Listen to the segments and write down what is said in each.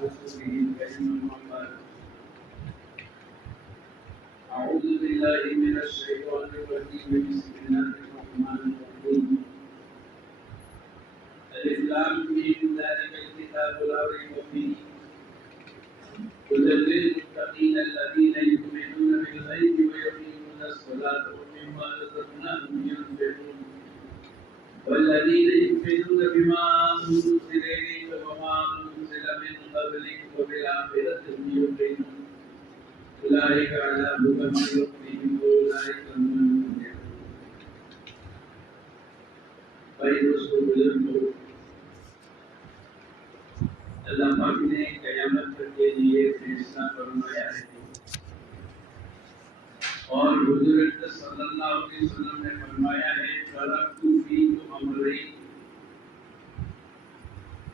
رسوله الكريم أما بعد. أعوذ بالله من الشيطان الرجيم بسم الله الرحمن الرحيم. ألف لام ميم ذلك الكتاب لا ريب فيه هدى للمتقين الذين يؤمنون بالغيب ويقيمون الصلاة ومما رزقناهم ينفقون والذين يؤمنون بما أنزل إليك وما أنزل من قبلك وبالآخرة هم يوقنون أولئك على هدى من ربهم وأولئك هم المفلحون. بھائی دوستو بزرگوں، اللہ پاک نے قیامت کے لیے فیصلہ فرمایا ہے اور حضور صلی اللہ علیہ وسلم نے فرمایا ہے ترکت فیکم امرین،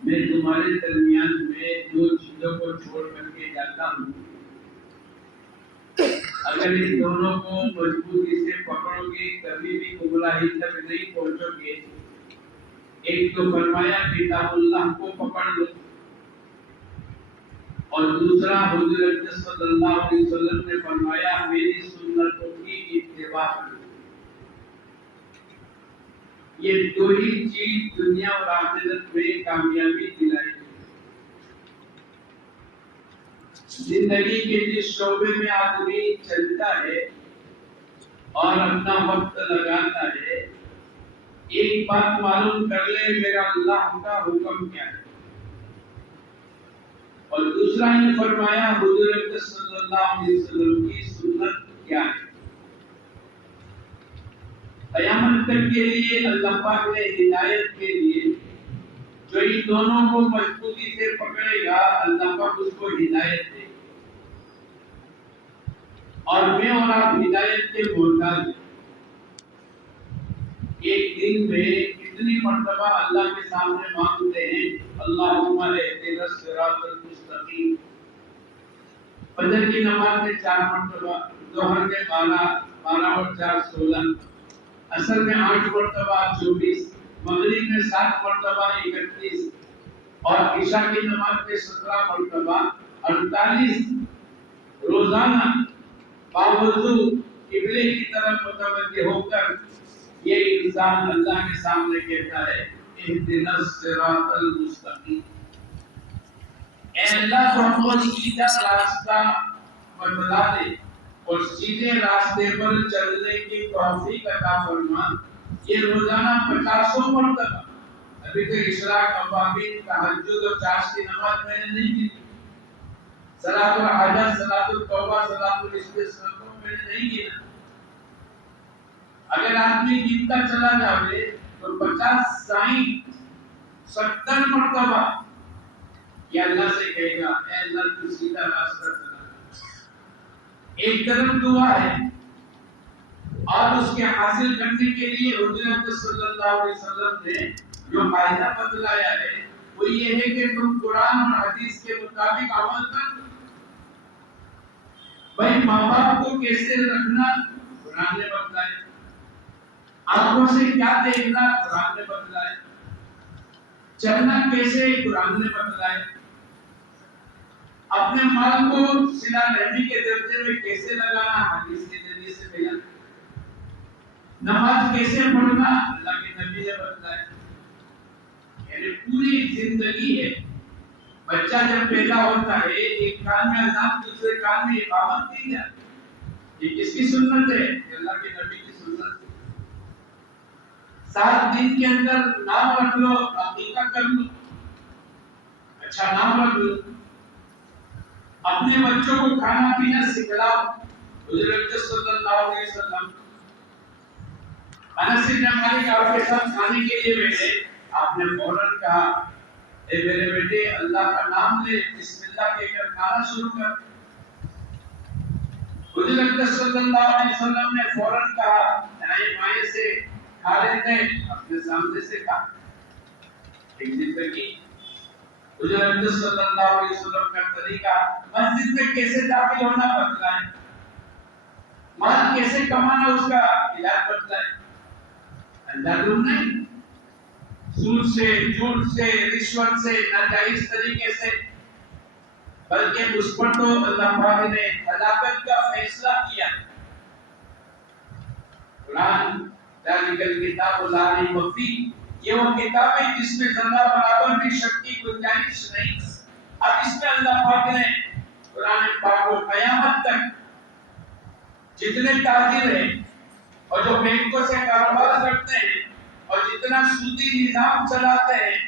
میں تمہارے درمیان میں دو چیزوں کو چھوڑ کر کے جاتا ہوں، اگر ان دونوں کو مضبوطی سے پکڑو گے کبھی بھی گمراہی تک نہیں پہنچو گے۔ ایک تو فرمایا کتاب اللہ کو پکڑ لو، اور دوسرا حضرت صلی اللہ علیہ وسلم نے فرمایا میری سنتوں کی اتباع کرو۔ یہ دو ہی چیز دنیا اور آخرت میں کامیابی دلائے گی۔ زندگی کے جس شعبے میں آدمی چلتا ہے اور اپنا وقت لگاتا ہے، ایک بات معلوم کر لے میرا اللہ کا حکم کیا ہے، اور دوسرا یہ فرمایا حضرت صلی اللہ علیہ وسلم کی سنت کیا ہے۔ قیامت تک کے لیے اللہ پاک نے ہدایت کے لیے جو ان دونوں کو مضبوطی سے پکڑے گا اللہ پاک اس کو ہدایت دے، اور میں اور آپ ہدایت کے محتاج ہیں۔ ایک دن میں کتنی مرتبہ اللہ کے سامنے مانگتے ہیں اللہم اہدنا الصراط المستقیم۔ فجر کی نماز میں 4 مرتبہ، ظہر میں 12 اور 4 16، عصر میں 8 مرتبہ 24، مغرب میں 7 مرتبہ 31، اور عشاء کی نماز میں 17 مرتبہ 48۔ روزانہ باوضو قبلے کی طرف متوجہ ہو کر یہ انسان اللہ کے سامنے کہتا ہے اہدنا الصراط المستقیم، اے اللہ تو ہم کو سیدھا راستہ بتلا دے اور سیدھے راستے پر چلنے کی توفیق عطا فرما۔ یہ روزانہ 50 مرتبہ۔ ابھی تک اشراق، اوابین، تہجد اور چاش کی نماز میں نے نہیں کی، صلاۃ الحاجت، صلاۃ التوبہ، صلاۃ الاستسقاء کو میں نے نہیں کیا۔ اگر آدمی گنتا چلا جاوے تو 50، 60، 70 مرتبہ یہ اللہ سے کہے گا اے اللہ تو سیدھا راستہ چلا۔ ایک طرف دعا ہے، اور اس کے حاصل کرنے کے لیے حضرت صلی اللہ علیہ وسلم نے جو قاعدہ بتلایا ہے وہ یہ ہے کہ تم قرآن اور حدیث کے مطابق عمل کرو۔ بھائی ماں باپ کو کیسے رکھنا قرآن نے بتلایا، آنکھوں سے کیا دیکھنا قرآن نے بتلایا، چلنا کیسے قرآن نے بتلایا، اپنے مال کو صلہ رحمی کے درجے میں کیسے لگانا حدیث کے ذریعے سے بیان، نماز کیسے پڑھنا اللہ کے نبی نے بتلایا۔ یعنی پوری زندگی ہے۔ بچہ جب پیدا ہوتا ہے ایک کان میں اذان دوسرے کان میں اقامت دی جاتی ہے، یہ کس کی سنت ہے؟ اللہ کے نبی کی سنت ہے۔ 7 دن کے اندر نام رکھ لو، عقیقہ کر لو، اچھا نام رکھ لو، اپنے بچوں کو کھانا پینا سکھلاؤ۔ حضرت صلی اللہ علیہ وسلم انس بن مالک آپ کے ساتھ کھانے کے لیے بیٹھے، آپ نے فوراً کہا اے میرے بیٹے اللہ کا نام لے، بسم اللہ کہہ کر کھانا شروع کر۔ حضرت صلی اللہ علیہ وسلم نے فوراً کہا دائیں بائیں سے کھا لیتے، اپنے سامنے سے کھا۔ ایک زندگی حضرت صلی اللہ علیہ وسلم کا طریقہ مسجد میں کیسے داخل ہونا بتلائے، مال کیسے کمانا اس کا علاج بتلائے۔ اندھادھند نہیں، سود سے، جھوٹ سے، رشوت سے، ناجائز طریقے سے بلکہ اس پر تو اللہ پاک نے ہلاکت کا فیصلہ کیا. قرآن ذالک الکتاب لا ریب فیہ، یہ وہ کتاب ہے جس میں ذرہ برابر بھی شک کی گنجائش نہیں. اب اس میں اللہ پاک نے قرآن پاک کو قیامت تک جتنے تاجر ہیں اور جو بینکوں سے کاروبار کرتے ہیں اور جتنا سودی نظام چلاتے ہیں،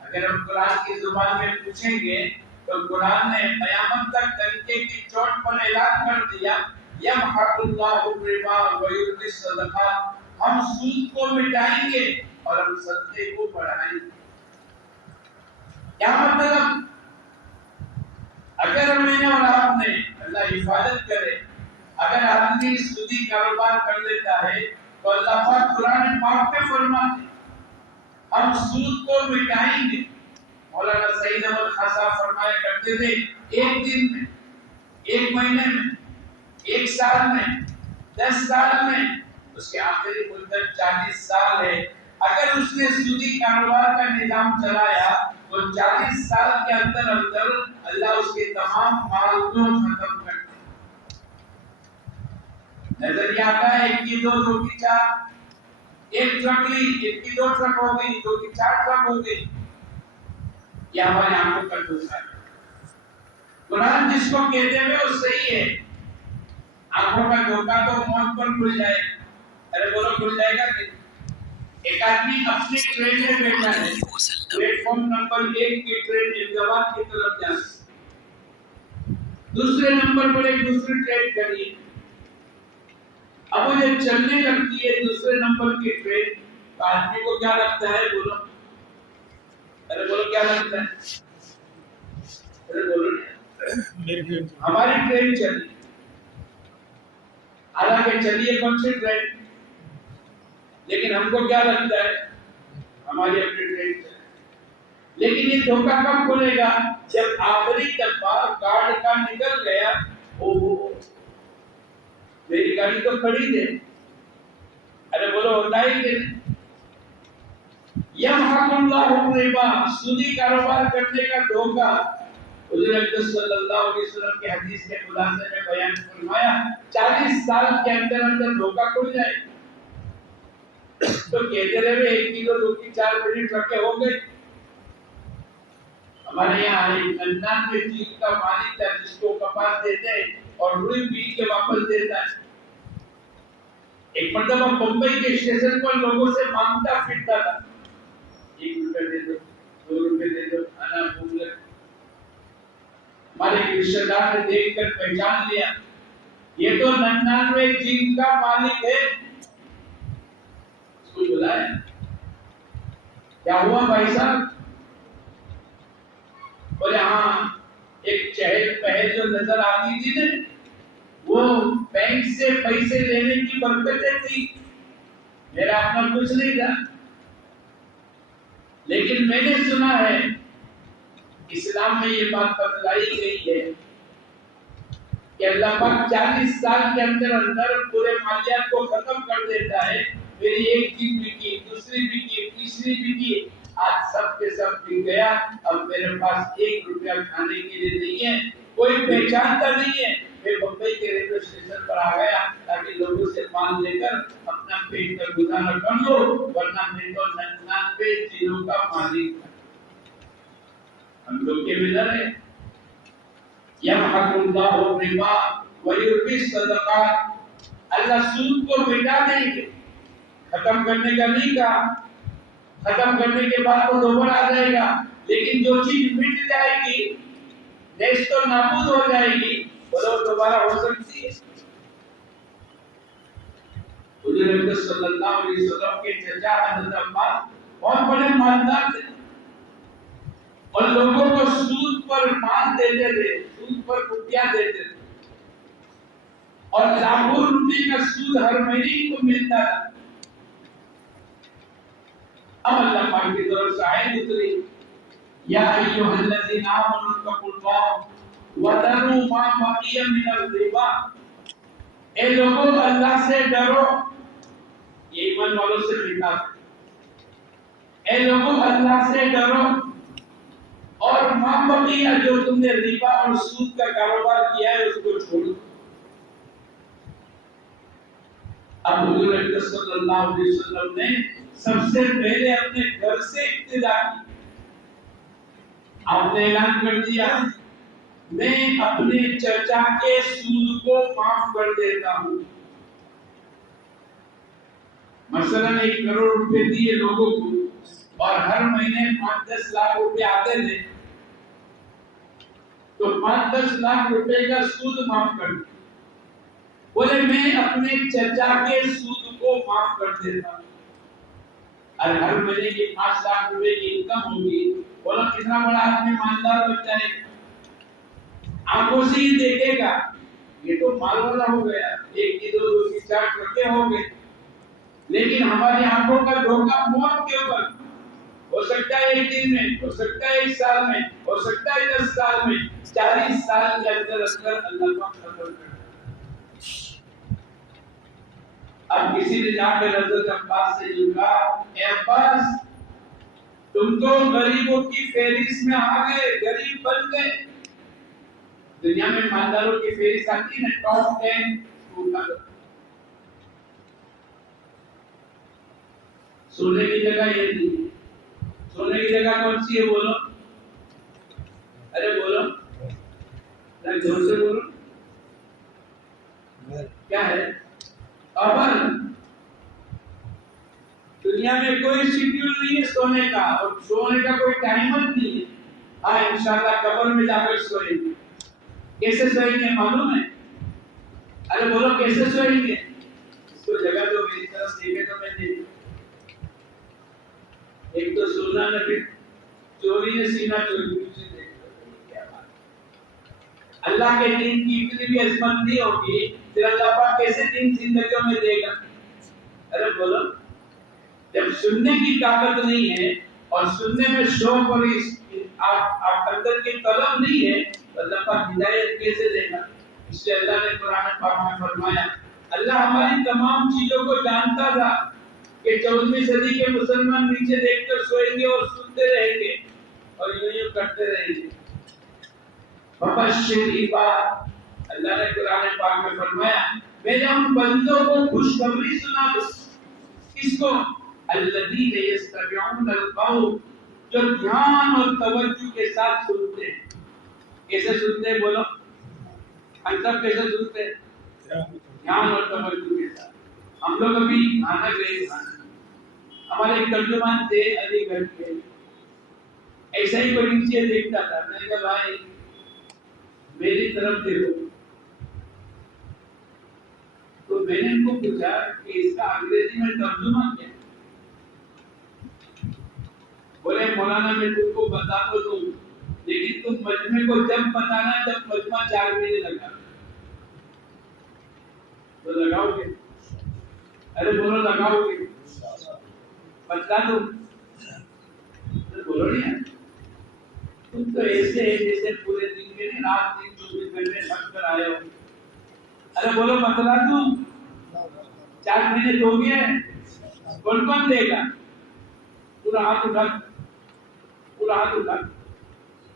اگر ہم قرآن کی زبان میں پوچھیں گے تو قرآن نے قیامت تک طریقے کی چوٹ پر اعلان کر دیا یمحق اللہ الربا ویربی الصدقات، ہم سود کو مٹائیں گے اور ہم صدقے کو بڑھائیں گے. کیا مطلب؟ اگر میں نے اور آپ نے، اللہ حفاظت کرے، اگر آدمی سودی کاروبار کر لیتا ہے تو اللہ پاک قرآن پاک میں فرماتے ہم سود کو مٹائیں گے. مولانا سعید احمد خان صاحب فرمایا کرتے تھے ایک دن میں، ایک مہینے میں، ایک سال میں، 10 سال میں، اس کے آخری مدت 40 سال ہے. اگر اس نے سودی کاروبار کا نظام چلایا تو 40 سال کے اندر اندر اللہ اس کے تمام مال کو ختم کر دے. نظریہ آتا ہے 1 کی 2، 2 کی 4، ایک ٹرک لی، 1 کی 2 ٹرک ہو گئی، 2 کی 4 ٹرک ہو گئی. یہ ہمارے آنکھوں کا دھوکہ ہے. قرآن جس کو کہتے ہیں وہ صحیح ہے. آنکھوں کا دھوکہ تو موت پر کھل جائے گا. ارے بولو کھل جائے گا کہ ایک آدمی اپنی ٹرین میں بیٹھا ہے، پلیٹ فارم نمبر 1 کی ٹرین احمدآباد کی طرف جا رہی ہے، دوسرے نمبر پر ایک دوسری ٹرین کھڑی ہے. اب وہ جب چلنے لگتی ہے دوسرے نمبر کی ٹرین تو آدمی کو کیا لگتا ہے؟ بولو، ارے بولو کیا لگتا ہے؟ ارے بولو، ہماری ٹرین چلی، حالانکہ چلیے کون سی ٹرین، لیکن ہم کو کیا لگتا ہے؟ ہماری اپنی ٹرین چلی. لیکن یہ دھوکہ کب کھلے گا؟ جب آخری دفعہ گارڈ کا نکل گیا، اوہ میری گاڑی تو کھڑی تھی. ارے بولو ہوتا ہی کہ یمحق اللہ الربا، سودی کاروبار کرنے کا دھوکہ. حضور اکرم صلی اللہ علیہ وسلم کے حدیث کے خلاصے میں بیان فرمایا 40 سال کے اندر اندر دھوکہ کھل جائے تو کہتے رہے 1 کلو 2 کی 4 بڑی ٹرکیں ہو گئی. ہمارے یہاں ایک 99 چیز کا مالک تھا جس کو کپاس دیتے ہیں اور روئی بیچ کے واپس دیتا ہے. ایک مرتبہ بمبئی کے اسٹیشن پر لوگوں سے مانگتا پھرتا تھا، 1 روپے دے دو، 2 روپے دے دو، کھانا بھوک لگا. ہمارے رشتہ دار نے دیکھ کر پہچان لیا یہ تو 99 چیز کا مالک ہے. اس کو بلایا، کیا ہوا بھائی صاحب؟ بولے ہاں ایک چہل پہل جو نظر آتی تھی نا وہ بینک سے پیسے لینے کی برکتیں تھی، میرا اپنا کچھ نہیں تھا. لیکن میں نے سنا ہے اسلام میں یہ بات بتلائی گئی ہے کہ اللہ پاک 40 سال کے اندر اندر پورے مالیات کو ختم کر دیتا ہے. میری ایک چیز بھی کی، دوسری بھی کی، تیسری بھی کی، آج سب کے سب بک گیا. اب میرے پاس 1 روپیہ کھانے کے لیے نہیں ہے، کوئی پہچانتا نہیں ہے. میں بمبئی کے ریلوے اسٹیشن پر آ گیا تاکہ لوگوں سے مان لے کر اپنا پیٹ کا گزارا کر لو، ورنہ میں تو 99 چیزوں کا مالک تھا. ہم لوگ کے مل رہے یمحق اللہ الربا ویربی الصدقات، اللہ سود کو مٹا دیں گے. ختم کرنے کا نہیں کہا، ختم کرنے کے بعد وہ دوبارہ آ جائے گا، لیکن جو چیز مٹ جائے گی نیست و نابود ہو جائے گی وہ دوبارہ ہو سکتی ہے. حضور اکرم صلی اللہ علیہ وسلم کے چچا حضرت عباس بہت بڑے مالدار تھے اور لوگوں کو سود پر مان دیتے تھے، سود پر روپیہ دیتے تھے اور لاکھوں روپے کا سود ہر مہینے کو ملتا تھا. اب اللہ پاک کی طرف سے آیت اتری یا ایھا الذین آمنوا اتقوا اللہ وذروا ما بقی من الربا، اے لوگوں اللہ سے ڈرو. یہ ایمان والوں سے خطاب ہے، اے لوگوں اللہ سے ڈرو اور ماں بقیہ جو تم نے ربا اور سود کا کاروبار کیا ہے اس کو چھوڑ دو۔ اب حضور اکرم صلی اللہ علیہ وسلم نے سب سے پہلے اپنے گھر سے ابتدا کی۔ آپ نے اعلان کر دیا میں اپنے چچا کے سود کو معاف کر دیتا ہوں۔ مثلا 1 کروڑ روپے دیے لوگوں کو اور ہر مہینے 5-10 لاکھ روپے آتے تھے، تو 5-10 لاکھ روپے کا سود معاف کر دیا۔ بولے میں اپنے چچا کے سود کو معاف کر دیتا ہوں۔ اور ہر مہینے کی 5 لاکھ روپے کی انکم ہوگی، بولا کتنا بڑا آدمی مالدار بن جائے گا، آنکھوں سے ہی دیکھے گا یہ تو مال والا ہو گیا، 1 کی 2 2 کی 4 ٹرکیں ہو گئے۔ لیکن ہماری آنکھوں کا دھوکہ موت کے اوپر، ہو سکتا ہے 1 دن میں، ہو سکتا ہے 1 سال میں، ہو سکتا ہے 10 سال میں، 40 سال کے اندر اللہ پاک ختم کر دے۔ اب کسی نے جا کے حضرت عباس سے یہ کہا، اے عباس تم تو غریبوں کی فہرست میں آ گئے، غریب بن گئے۔ دنیا میں مالداروں کی فہرست آتی ہے نا، ٹاپ 10۔ سونے کی جگہ یہ نہیں، سونے کی جگہ کون سی ہے بولو؟ ارے بولو، زور سے بولو، کیا ہے؟ قبر۔ دنیا میں کوئی شیڈیول نہیں ہے سونے کا، اور سونے کا کوئی ٹائم نہیں ہے۔ ہاں انشاءاللہ قبر میں جا کر سوئیں گے۔ کیسے سوئیں گے معلوم ہے؟ ارے بولو کیسے سوئیں گے؟ اس کو جگہ تو میری طرف دیکھے تو میں دیکھ، ایک تو سننا نہ پھر چوری نے سینہ چوری سے دیکھ، کیا بات۔ اللہ کے دین کی اتنی بھی عظمت نہیں ہوگی پھر اللہ پاک کیسے دین زندگیوں میں دے گا؟ ارے بولو، جب سننے کی طاقت نہیں ہے اور سننے میں شوق اور آپ اندر کی طلب نہیں ہے تو اللہ پاک ہدایت کیسے دے گا؟ اس لیے اللہ نے قرآن پاک میں فرمایا، اللہ ہماری تمام چیزوں کو جانتا تھا کہ 14ویں صدی کے مسلمان نیچے دیکھ کر سوئیں گے اور سنتے رہیں گے اور یوں کرتے رہیں گے۔ فبشر عباد، اللہ نے قرآن پاک میں فرمایا میں نے ان بندوں کو خوشخبری سنا دوں، کس کو؟ الذین یستمعون القول، جو دھیان اور توجہ کے ساتھ سنتے ہیں۔ کیسے سنتے ہیں بولو؟ ہم سب کیسے سنتے ہیں؟ دھیان اور توجہ کے ساتھ۔ ہم لوگ ابھی کھانا گئے، ہمارے ایک ترجمان تھے علی گڑھ کے، ایسا ہی کوئی نیچے دیکھتا تھا، میں نے کہا بھائی میری طرف دیکھو، تو میں نے ان کو پوچھا کہ اس کا انگریزی میں ترجمہ کیا ہے؟ بولے مولانا میں تم کو بتا تو دوں لیکن تم مجمع کو جب بتانا جب مجمع 4 مہینے لگا تو لگاؤ گے؟ ارے بولو لگاؤ گے؟ بتا دو، بولو نہیں، تم تو ایسے ہے جیسے پورے دن کے نہیں، رات دن 24 گھنٹے تھک کر آئے ہو۔ ارے بولو بتلا دوں، 4 مہینے تو ہو گئے، کون کون دے گا؟ پورا ہاتھ اٹھا، پورا ہاتھ اٹھا،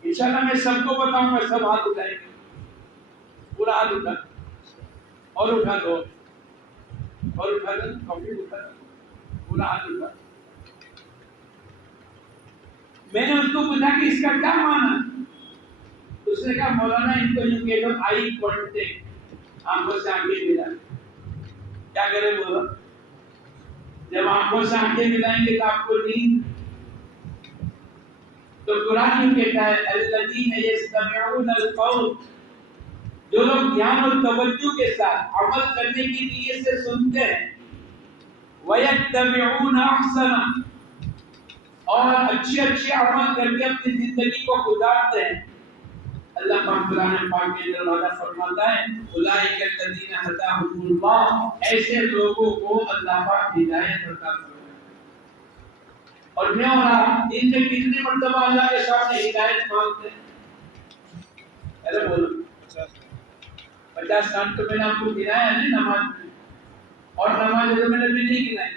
انشاءاللہ میں سب کو بتاؤں گا، سب ہاتھ اٹھائیں گے، پورا ہاتھ اٹھا اور اٹھا دو اور اٹھا دو، کافی اٹھا دو، پورا ہاتھ اٹھا۔ میں نے اس کو پوچھا کہ اس کا کیا معنی؟ اس نے کہا مولانا ان کو یوں کہہ دو آئی کانٹیکٹ، آنکھوں سے آنکھیں ملا۔ کیا کرے بولو؟ جب آنکھوں سے آنکھیں ملائیں گے تو آپ کو نیند، تو قرآن یہ کہتا ہے الذین یستمعون القول، جو لوگ دھیان اور توجہ کے ساتھ عمل کرنے کی نیت سے سنتے ہیں، وَيَتَّبِعُونَ أَحْسَنَ، اور اچھے عمل کر کے اپنی زندگی کو گزارتے ہیں۔ اللہ پاک قرآن پاک میں اندر وعدہ فرماتا ہے اولئک الذین ھداھم اللہ، ایسے لوگوں کو اللہ پاک ہدایت عطا فرماتا ہے۔ اور میں اور آپ دن میں کتنی مرتبہ اللہ کے سامنے ہدایت مانگتے ہیں؟ ارے بولو 50 کام تو میں نے آپ کو گنایا ہے نماز میں، اور نماز تو میں نے بھی نہیں گنائی،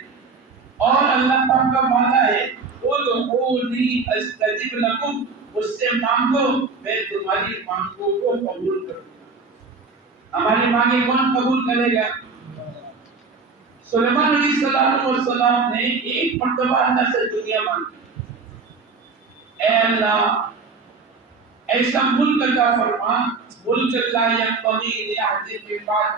اور اللہ پاک کا وعدہ ہے ادعونی استجب لکم، اس سے مانگو میں تمہاری مانگوں کو قبول کروں گا۔ ہماری مانگیں کون قبول کرے گا؟ سلیمان علیہ السلام نے ایک مرتبہ اللہ سے دنیا مانگی، اے اللہ ایسا ملک عطا فرما، ملک لا ينبغي لأحد من بعد،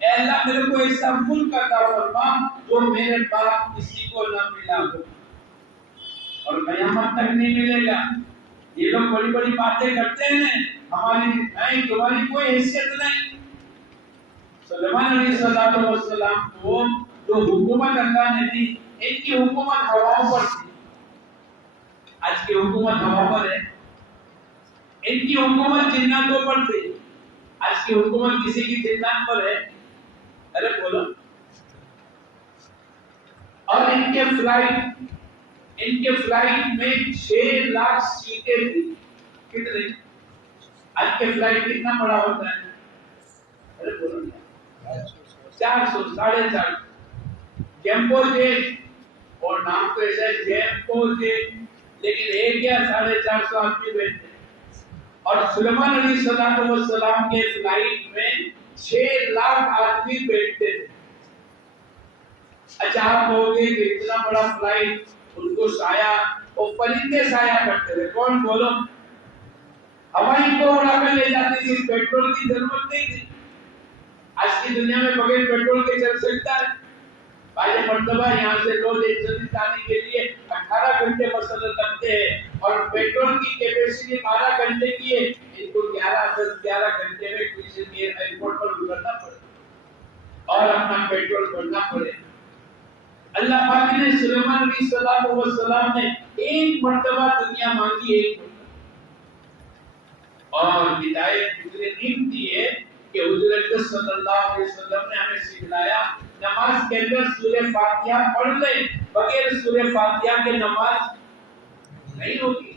اے اللہ میرے کو ایسا ملک عطا فرما جو میرے بعد کسی کو نہ ملا ہو اور قیامت تک نہیں ملے گا۔ یہ لوگ بڑی بڑی باتیں کرتے ہیں، ہماری نہیں تمہاری کوئی حیثیت نہیں۔ سلیمان علیہ السلام کو جو حکومت اللہ نے دی، ان کی حکومت ہواؤں پر تھی، آج کی حکومت ہوا پر ہے، ان کی حکومت جناتوں پر تھی، آج کی حکومت کسی کی جنات پر ہے، ارے بولو۔ اور ان کے فلائٹ میں 6 لاکھ سیٹیں تھی، کتنے؟ آج کے فلائٹ کتنا بڑا ہوتا ہے؟ ارے بولو 400 450 جمبو جیٹ، اور نام تو ایسا ہے جمبو جیٹ، لیکن ایک یا 450 آدمی بیٹھتے ہیں۔ اور سلیمان علیہ السلام کے فلائٹ میں 6 لاکھ آدمی بیٹھتے تھے۔ اچھا آپ کہو گے کہ اتنا بڑا فلائٹ، ان کو سایہ اور پرندے سایہ کرتے تھے، کون بولو؟ ہوائی کو اڑا کر لے جاتی تھی، پیٹرول کی ضرورت نہیں تھی۔ آج کی دنیا میں بغیر پیٹرول کے چل سکتا ہے؟ پہلے مرتبہ یہاں سے روز ایک جانے کے لیے 18 گھنٹے مثلا لگتے ہیں، اور پیٹرول کی کیپیسٹی 12 گھنٹے کی ہے، ان کو 11 گھنٹے میں کسی ایئرپورٹ پر اترنا پڑے اور اپنا پیٹرول بھرنا پڑے۔ اللہ پاک نے سلیمان علیہ السلام نے ایک مرتبہ دنیا مانگی، ایک مرتبہ، اور ہدایت اتنی قیمتی ہے کہ حضور اکرم صلی اللہ علیہ وسلم نے ہمیں سکھلایا، نماز کے اندر سورہ فاتحہ پڑھ لیں، بغیر سورہ فاتحہ کے نماز نہیں ہوگی۔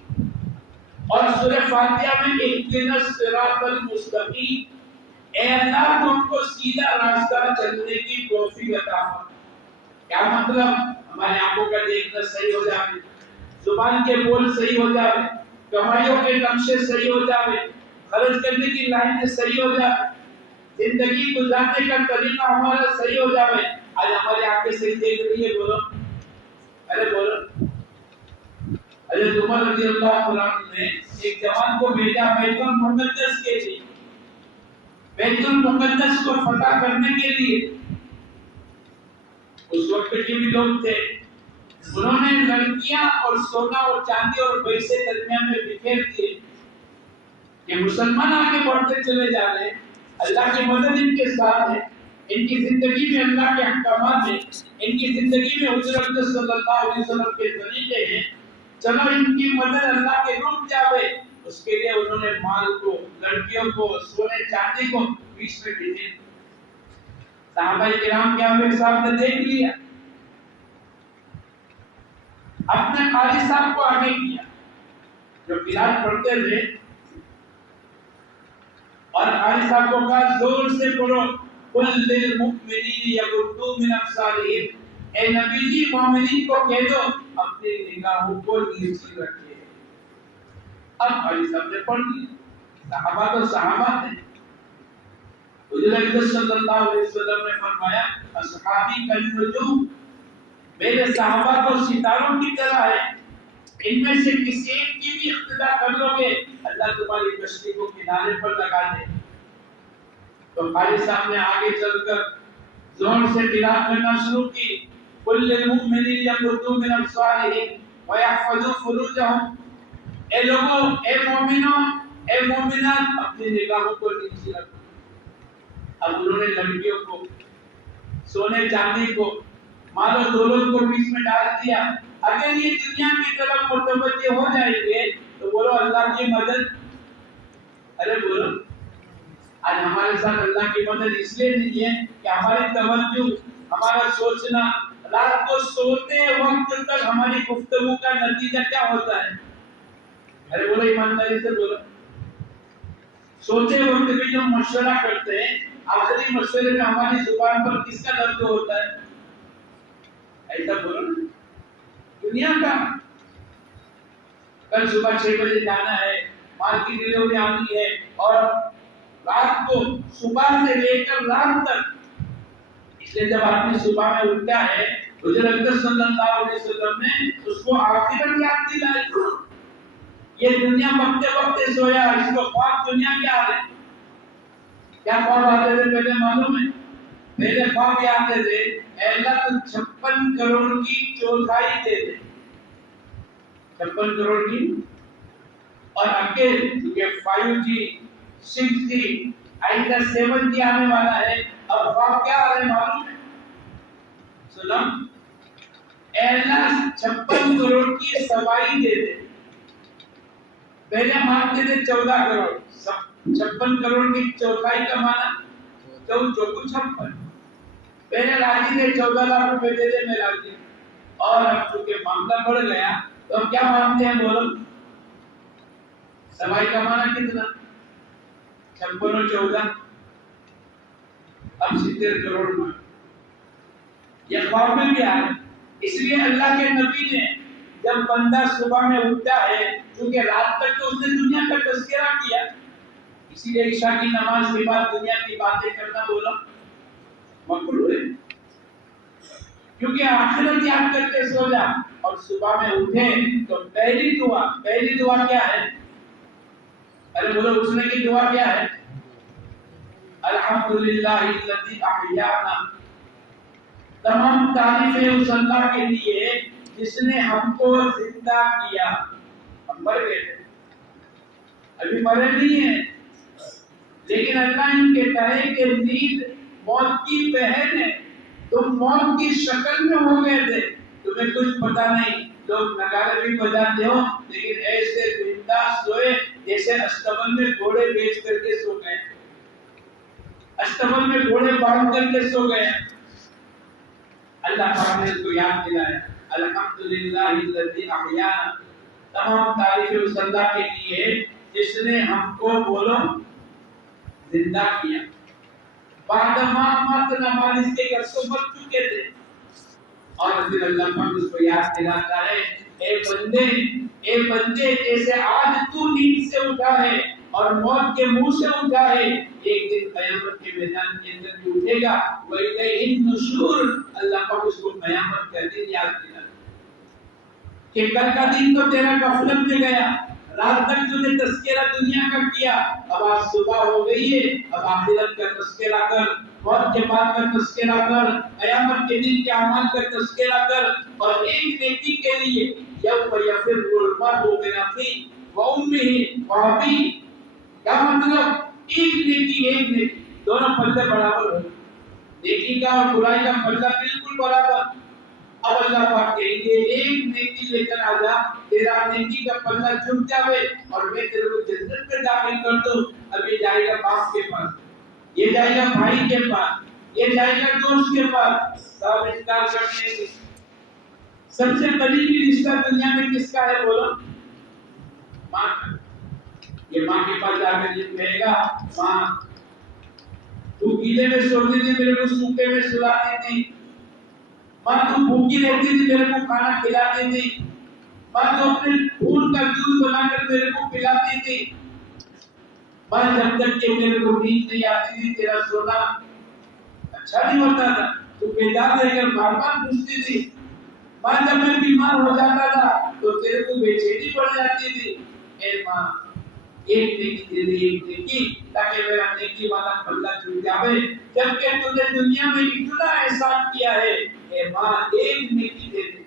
اور سورہ فاتحہ میں اهدنا الصراط المستقیم، اے اللہ تو ہم کو سیدھا راستہ چلنے کی توفیق عطا فرما۔ کیا مطلب؟ ہمارے آنکھوں کا دیکھنا صحیح ہو جائے، زبان کے بول صحیح ہو جائے، کمائیوں کے نقشے صحیح ہو جائے، خرچ کرنے کی لائنیں صحیح ہو جائے، زندگی گزارنے کا طریقہ ہمارا صحیح ہو جائے۔ آج ہماری آنکھیں صحیح دیکھ رہی ہے، بولو ارے بولو۔ حضرت عمر رضی اللہ عنہ نے ایک جوان کو بھیجا بیت المقدس کے لیے، بیت المقدس کو فتح کرنے کے لیے۔ اس وقت کے بھی لوگ تھے، انہوں نے لڑکیاں اور سونا اور چاندی اور پیسے درمیان میں بکھیر دیے کہ مسلمان آگے بڑھتے چلے جا رہے ہیں، اللہ کی مدد ان کے ساتھ ہے، ان کی زندگی میں اللہ کے احکامات ہیں، ان کی زندگی میں حضور صلی اللہ علیہ وسلم کے طریقے ہیں، چلو ان کی مدد اللہ کے رک جاوے۔ اس کے لیے انہوں نے مال کو، لڑکیوں کو، سونے چاندی کو بیچ میں بھیجے۔ صحابہ کرام کے امیر صاحب نے دیکھ لیا، اپنے قاری صاحب کو آگے کیا جو قرات پڑھتے تھے، اور قاری صاحب کو کہا زور سے پڑھو قل للمؤمنین یغضوا من ابصارہم، اے نبی جی مومنین کو کہہ دو اپنی نگاہوں کو نیچے رکھیں۔ اب قاری صاحب نے پڑھ لیا، صحابہ تو صحابہ تھے۔ حضور اکرم صلی اللہ علیہ وسلم نے فرمایا اصحابی کالنجوم، میرے صحابہ کو ستاروں کی طرح ہے، ان میں سے کسی ایک کی بھی اقتدا کر لو گے اللہ تمہاری کشتی کو کنارے پر لگا دے۔ تو قاری صاحب نے آگے چل کر زور سے قرات کرنا شروع کی، قل للمؤمنین یغضوا من ابصارہم ویحفظوا فروجہم، اے لوگوں، اے مومنوں، اے مومنات، اپنی نگاہوں کو نیچے رکھو۔ اب انہوں نے لڑکیوں کو، سونے چاندی کو، مال و دولت کو بیچ میں ڈال دیا۔ اگر یہ دنیا کی طرف متوجہ ہو جائیں گے تو بولو اللہ کی مدد، ارے بولو۔ آج ہمارے ساتھ اللہ کی مدد اس لیے نہیں ہے کہ ہماری توجہ، ہمارا سوچنا، رات کو سوتے وقت تک ہماری گفتگو کا نتیجہ کیا ہوتا ہے؟ ارے بولو ایمانداری سے بولو۔ سوتے وقت بھی جو مشورہ کرتے ہیں، آخری مشورے میں ہماری زبان پر کس کا لفظ ہوتا ہے؟ ایسا بولو نا، دنیا کا۔ کل صبح 6 بجے جانا ہے، مال کی ڈلیوری آنی ہے، اور رات کو صبح سے لے کر رات تک. اس لیے جب آدمی صبح میں اٹھتا ہے حضور اکرم صلی اللہ علیہ وسلم نے اس کو آخرت یاد دلائی. یہ دنیا بکتے بکتے سویا، اس کو خواب دنیا کیا ہے. کیا خواب آتے تھے پہلے معلوم ہے؟ پہلے خواب کیا آتے تھے؟ اے اللہ تو 56 کروڑ کی چوتھائی دے دے، 56 کروڑ کی. اور آگے یہ 5G 6G آئندہ 7G آنے والا ہے. اب خواب کیا آ رہے معلوم ہے؟ سلام اے اللہ 56 کروڑ کی سوائی دے دے. پہلے مانگتے تھے 14 کروڑ، 56 کروڑ کی چوتھائی کا مانا 56. پہلے راضی تھے 14 لاکھ روپے دے دے میں راضی. اور اب چونکہ معاملہ بڑھ گیا تو اب کیا مانگتے ہیں بولو؟ سوائی کا مانا کتنا؟ 56 اور 14 اب 70 کروڑ مانگ. یہ خواب میں بھی آیا. اس لیے اللہ کے نبی نے جب بندہ صبح میں اٹھتا ہے، کیونکہ رات تک تو اس نے دنیا کا تذکرہ کیا، اسی لیے عشاء کی نماز کے بعد دنیا کی باتیں کرنا بولا مکروہ ہے. کیونکہ آخرت یاد کر کے سو جا اور صبح میں اٹھے تو پہلی دعا کیا ہے؟ ارے بولو اٹھنے کی دعا کیا ہے؟ الحمدللہ الذی احیانا. تمام تعریفیں اس اللہ کے لیے جس نے ہم کو زندہ کیا. ہم مر گئے تھے، ابھی مرے نہیں ہیں، لیکن اللہ ان کہتا ہے کہ نیند موت کی بہن ہے. تم موت کی شکل میں ہو گئے تھے، تمہیں کچھ پتا نہیں. لوگ نگارے بھی بجاتے ہو لیکن ایسے بنداس سوئے جیسے استبل میں گھوڑے بیچ کر کے سو گئے، استبل میں گھوڑے باندھ کر کے سو گئے. اللہ پاک نے اس کو یاد دلایا الحمدللہ الذی احیانا. تمام تعریفیں اس اللہ کے لیے جس نے ہم کو بولو زندہ کیا. بعد ما ماتنا، بعد اس کے گھر کو مر چکے تھے. اور پھر اللہ پاک اس کو یاد دلاتا ہے اے بندے جیسے آج تو نیند سے اٹھا ہے اور موت کے منہ سے اٹھا ہے، ایک دن قیامت کے میدان کے اندر بھی اٹھے گا. وَإِلَيْهِ النُّشُورُ. اللہ پاک اس کو قیامت کا دن یاد دلاتا کہ کل کا دن تو تیرا غفلت میں گیا، رات تک تو نے تذکرہ دنیا کا کیا، اب آج صبح ہو گئی ہے، اب آخرت کا تذکرہ کر، موت کے بعد کا تذکرہ کر، قیامت کے دن کے اعمال کا تذکرہ کر. اور ایک نیکی کے لیے یوم یفر المرء من اخیہ وامہ وابیہ. کیا مطلب؟ ایک نیکی دونوں پلے برابر ہو. نیکی کا اور برائی کا پلہ بالکل برابر. اب اللہ پاک کہیں گے ایک نیکی لے کر آ جا، تیرا نیکی کا پلہ جھک جاوے اور میں تیرے کو جنت میں داخل کر دوں. اب یہ جائے گا باپ کے پاس، یہ جائے گا بھائی کے پاس، یہ جائے گا دوست کے پاس. سب انکار کرنے کے. سب سے قریبی رشتہ دنیا میں کس کا ہے بولو؟ ماں کا. یہ ماں کے پاس جا کر یہ کہے گا ماں تو گیلے میں سوتی تھی، میرے کو سوکھے میں سلاتی تھی. ماں تو بھوکی رہتی تھی، میرے کو کھانا کھلاتی تھی. ماں تو اپنے خون کا دودھ بنا کر میرے کو پلاتی تھی. ماں جب تک کہ میرے کو نیند نہیں آتی تھی تیرا سونا اچھا نہیں ہوتا تھا، تو بیدار رہ کر بار بار پوچھتی تھی. ماں جب میں بیمار ہو جاتا تھا تو تیرے کو بے چینی پڑ جاتی تھی. اے ماں ایک نیکی دے دے، ایک نیکی، تاکہ میرا نیکی والا پلہ جھک جاوے. جبکہ تو نے دنیا میں اتنا احسان کیا ہے، اے ماں ایک نیکی دے دے.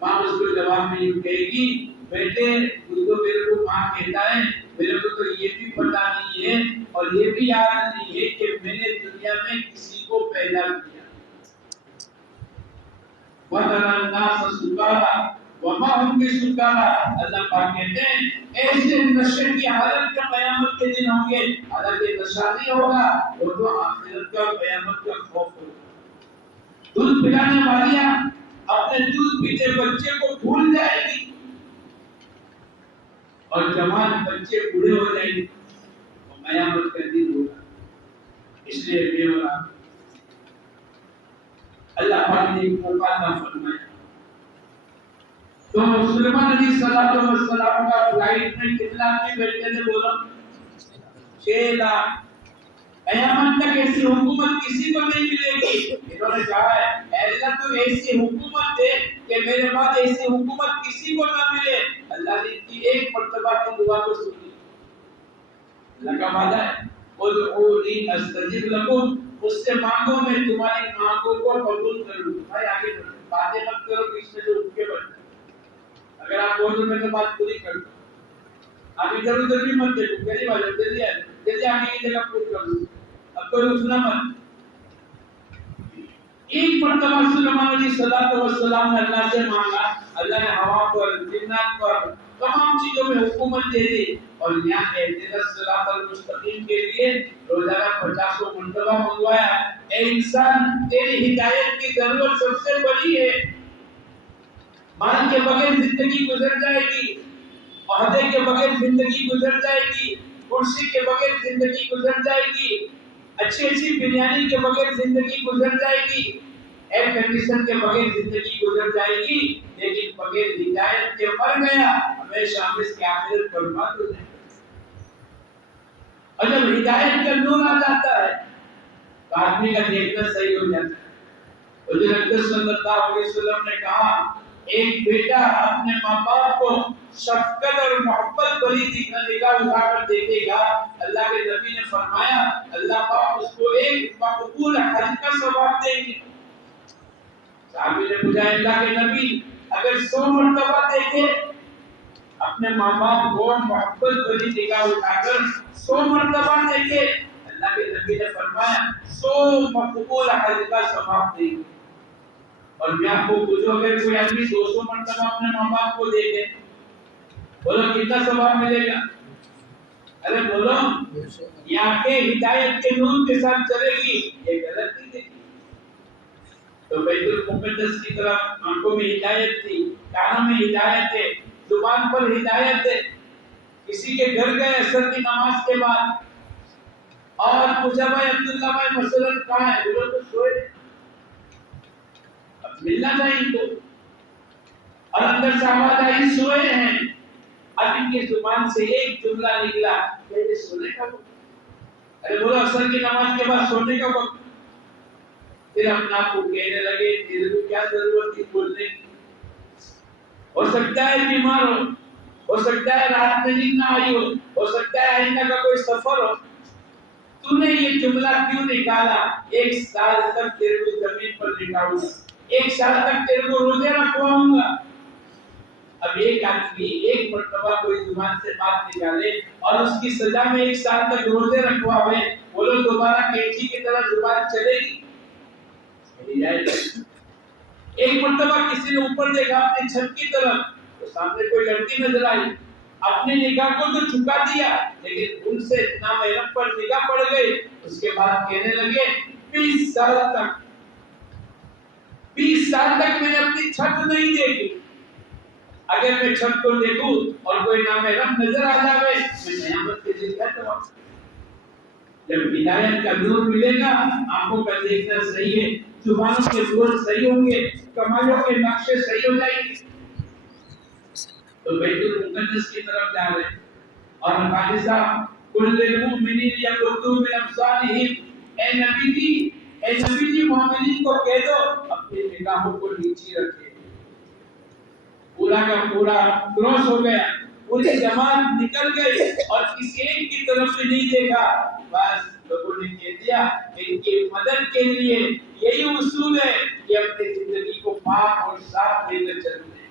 ماں اس کو جواب میں یوں کہے گی بیٹے تو میرے کو ماں کہتا ہے، میرے کو تو یہ بھی پتا نہیں ہے اور یہ بھی یاد نہیں ہے کہ میں نے دنیا میں کسی کو پیدا کیا. وَتَرَى النَّاسَ سُكَارَىٰ وَمَا هُمْ بِسُكَارَىٰ. اللہ پاک کہتے ہیں ایسے نشے کی حالت کا قیامت کے دن ہوں گے. حالت نشہ نہیں ہوگا، وہ تو آخرت کا قیامت کا خوف ہوگا. دودھ پلانے والیاں اپنے دودھ پیتے بچے کو بھول جائے گی اور جوان بچے بوڑھے ہو جائیں گے. قیامت کا دن ہوگا. اس لیے میرا اللہ پاک نے ایک موقع عطا فرمایا. تو سلیمان علیہ السلام کا فلائٹ میں کتنا آدمی بیٹھتے تھے بولو؟ 6 لاکھ. قیامت تک ایسی حکومت کسی کو نہیں ملے گی. انہوں نے کہا ہے اے اللہ تو ایسی حکومت دے کہ میرے بعد ایسی حکومت کسی کو نہ ملے. اللہ نے کی ایک مرتبہ کی دعا کو سنی. اللہ کا وعدہ ہے ادعونی استجب لکم، مجھ سے مانگو میں تمہاری مانگوں کو قبول کر لوں. بھائی آگے بڑھو، باتیں مت کرو بیچ میں جو اٹھ کے بیٹھو. اگر آپ بولو میں تو بات پوری کر دوں. آپ ادھر ادھر بھی مت دیکھو، میری بات جلدی آئے جلدی آگے کی جگہ پوری کر دوں. اب کوئی رکنا مت. ایک مرتبہ سلیمان علیہ السلام نے اللہ سے مانگا. اللہ نے ہوا پر، جنات پر، تمام چیزوں میں حکومت دے دی. اور یہاں اہدنا الصراط المستقیم کے لیے روزانہ 50 مرتبہ منگوایا. اے انسان تیری ہدایت کی ضرورت سب سے بڑی ہے. مال کے بغیر زندگی گزر جائے گی، عہدے کے بغیر زندگی گزر جائے گی، کرسی کے بغیر زندگی گزر جائے گی، اچھی اچھی بریانی کے بغیر زندگی گزر جائے گی، ایئر کنڈیشن کے بغیر زندگی گزر جائے گی. لیکن بغیر ہدایت کے مر گیا ہمیشہ ہمیشہ کی آخرت برباد ہو جائے گی. اور جب ہدایت کا نور آ جاتا ہے تو آدمی کا دیکھنا صحیح ہو جاتا ہے. حضور اکرم صلی اللہ علیہ وسلم نے کہا ایک بیٹا اپنے ماں باپ کو شفقت اور محبت بھری نگاہ اٹھا کر دیکھے گا. اللہ کے نبی نے فرمایا اللہ پاک اس کو ایک مقبول حج کا ثواب دیں گے. صحابی نے پوچھا اللہ کے نبی اگر 100 مرتبہ دیکھے اپنے ماں باپ کو محبت بھری نگاہ اٹھا کر 100 مرتبہ دیکھے، اللہ کے نبی نے فرمایا 100 مقبول حج کا ثواب دیں گے. اور میں آپ کو پوچھو اگر کوئی آدمی 200 مرتبہ اپنے ماں باپ کو دیکھے بولو کتنا ثواب ملے گا؟ ارے بولو. یہ آنکھیں ہدایت کے نور کے ساتھ چلے گی، یہ غلط نہیں دیکھی. تو بیت المقدس کی طرف آنکھوں میں ہدایت تھی، کانوں میں ہدایت ہے، زبان پر ہدایت ہے. کسی کے گھر گئے عصر کی نماز کے بعد اور پوچھا بھائی عبداللہ بھائی مثلا کہاں ہے؟ بولو تو سوئے. اب ملنا چاہیے تو. اور اندر سے آواز آئی سوئے ہیں. اب ان کی زبان سے ایک جملہ نکلا کہ سونے کا وقت. ارے بولو عصر کی نماز کے بعد سونے کا وقت. پھر اپنا آپ کو کہنے لگے تیرے کو کیا ضرورت تھی بولنے کی؟ ہو سکتا ہے بیمار ہو سکتا ہے رات میں نیند نہ آئی ہو سکتا ہے آئندہ کا کوئی سفر ہو. تو نے یہ جملہ کیوں نکالا؟ 1 سال تک تیرے کو زمین پر لٹاؤں گا، 1 سال تک تیرے کو روزے رکھواؤں گا. اب ایک آدمی ایک مرتبہ کوئی زبان سے بات نکالے اور اس کی سزا میں 1 سال تک روزے رکھواوے، بولو دوبارہ کینچی کی طرح زبان چلے گی؟ ایک مرتبہ کسی نے اوپر دیکھا اپنی چھت کی طرف تو سامنے کوئی لڑکی نظر آئی. اپنی نگاہ کو تو جھکا دیا لیکن ان سے نامحرم پر نگاہ پڑ گئی. اس کے بعد کہنے لگے 20 سال تک میں نے اپنی چھت نہیں دیکھی. اگر میں چھت کو دیکھوں اور کوئی نامحرم نظر آ جائے میں قیامت کے دن کہتا ہوں. جب ہدایت کا نور ملے گا آنکھوں کا دیکھنا صحیح ہے، زبانوں کے بول صحیح ہوں گے، کمالوں کے نقشے صحیح ہو جائیں گے. تو بیت المقدس کی طرف جا رہے ہیں اور قاضی صاحب کل المؤمنین یغضوا من ابصارہم، اے نبی جی مومنین کو کہہ دو اپنی نگاہوں کو نیچی رکھیں. پورا کا پورا کراس ہو گیا، پوری جماعت نکل گئی اور کسی ایک کی طرف سے نہیں دیکھا. بس لوگوں نے کہہ دیا ان کی مدد کے لیے یہی اصول ہے کہ اپنی زندگی کو پاک اور صاف لے کر چلتے ہیں.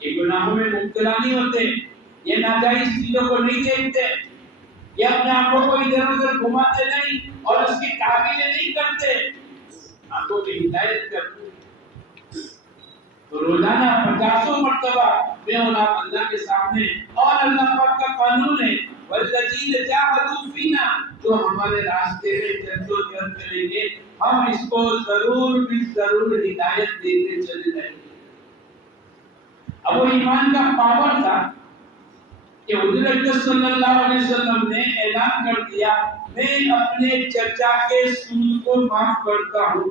یہ گناہوں میں مبتلا نہیں ہوتے، یہ ناجائز چیزوں کو نہیں دیکھتے، یہ اپنے آنکھوں کو ادھر ادھر گھماتے نہیں اور اس کی تعبیریں نہیں کرتے. آنکھوں کی ہدایت کرتے. تو روزانہ 50 مرتبہ میں اور آپ اللہ کے سامنے اور اللہ پاک کا قانون ہے والذین جاہدوا فینا، جو ہمارے راستے میں جدوجہد کریں گے ہم اس کو ضرور ہدایت دیتے چلے جائیں گے. اب وہ ایمان کا پاور تھا کہ حضور اکرم صلی اللہ علیہ وسلم نے اعلان کر دیا میں اپنے چچا کے سود کو معاف کرتا ہوں.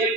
1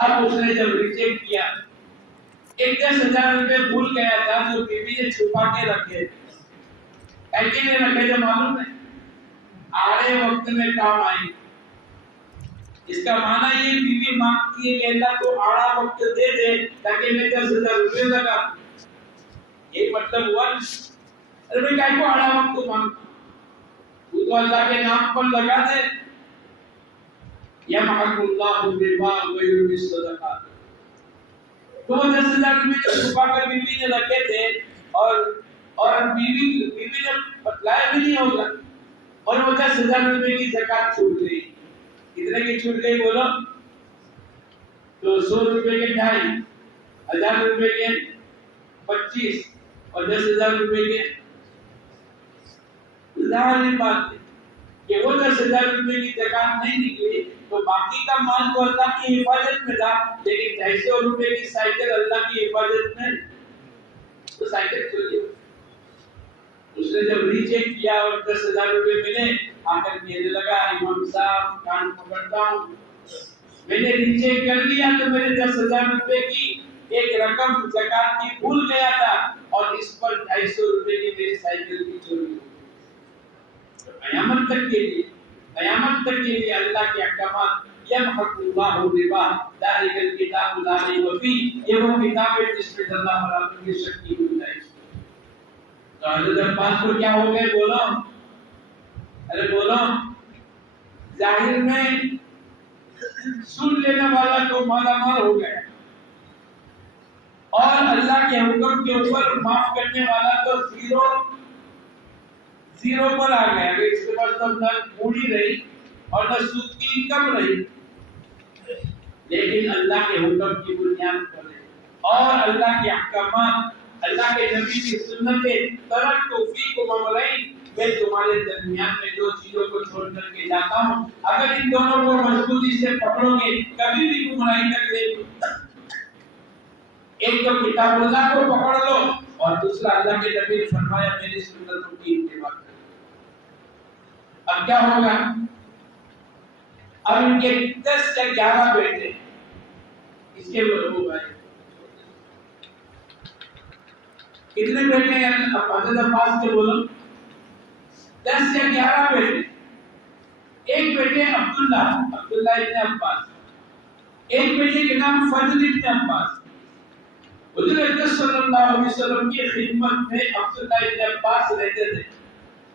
اب اس نے جب ریجیکٹ کیا، ایک 10,000 روپے بھول گیا تھا جو بیوی نے چھپا کے رکھے، ایسے نہیں رکھے جو معلوم ہے آڑے وقت میں کام آئے. اس کا معنی یہ بیوی مانگتی ہے کہ اللہ تو آڑا وقت دے دے تاکہ میں 10,000 روپے لگا. یہ مطلب ہوا ارے میں کہیں کو آڑا وقت مانگتا وہ تو اللہ کے نام پر لگا دے. یمحق اللہ الربا ویربی الصدقات. تو 10,000 روپے جو چھپا کر بیوی نے رکھے تھے اور بیوی نے بتلایا بھی نہیں ہوگا اور وہ 10,000 روپے کی زکات چھوٹ گئی. کتنے کی چھوٹ گئی بولو؟ تو 100 روپے کے 2.5، 1000 روپے کے 25 اور 10,000 روپے کے ظاہر بات ہے کہ وہ 10,000 روپے کی زکات نہیں نکلی تو باقی کا مال تو اللہ کی حفاظت میں تھا، لیکن 250 روپے کی سائیکل اللہ کی حفاظت میں تو سائیکل چلی. اس نے جب ری چیک کیا اور 10,000 روپے ملے آ کر کہنے لگا امام صاحب کان پکڑتا ہوں، میں نے ری چیک کر لیا تو میرے 10,000 روپے کی ایک رقم زکات کی بھول گیا تھا اور اس پر 250 روپے کی میری سائیکل کی چوری ہو گئی. قیامت تک کے لیے اللہ کے احکامات یمحق اللہ الربا ذالک الکتاب لا ریب فیہ، یہ وہ کتاب ہے جس میں اللہ برابر کی شک کی گنجائش. تو حضرت عباس کو کیا ہو گئے بولو؟ ارے بولو، ظاہر میں سن لینے والا تو مالا مال ہو گیا اور اللہ کے حکم کے اوپر معاف کرنے والا تو زیرو پر آ گیا. اس کے پاس تو نہ پوری رہی اور نہ سود کی انکم رہی، لیکن اللہ کے حکم کی بنیاد پر اور اللہ کے احکامات، اللہ کے نبی کی سنتیں ترک توفیق و ممرئی، میں تمہارے درمیان میں دو چیزوں کو چھوڑ کر کے جاتا ہوں، اگر ان دونوں کو مضبوطی سے پکڑو گے کبھی بھی گمراہی تک نہیں. ایک تو کتاب اللہ کو پکڑ لو اور دوسرا اللہ کے نبی نے فرمایا میری سنتوں کی اتباع کرو. اب کیا ہوگا؟ اب ان کے 10 یا 11 بیٹے اس کے ہو گئے. کتنے بیٹے ہیں حضرت عباس کے بولو؟ 10 یا 11 بیٹے. ایک بیٹے عبداللہ ابن عباس، ایک بیٹے کے نام فضل ابن عباس. حضور اکرم صلی اللہ علیہ وسلم کی خدمت میں عبداللہ ابن عباس رہتے تھے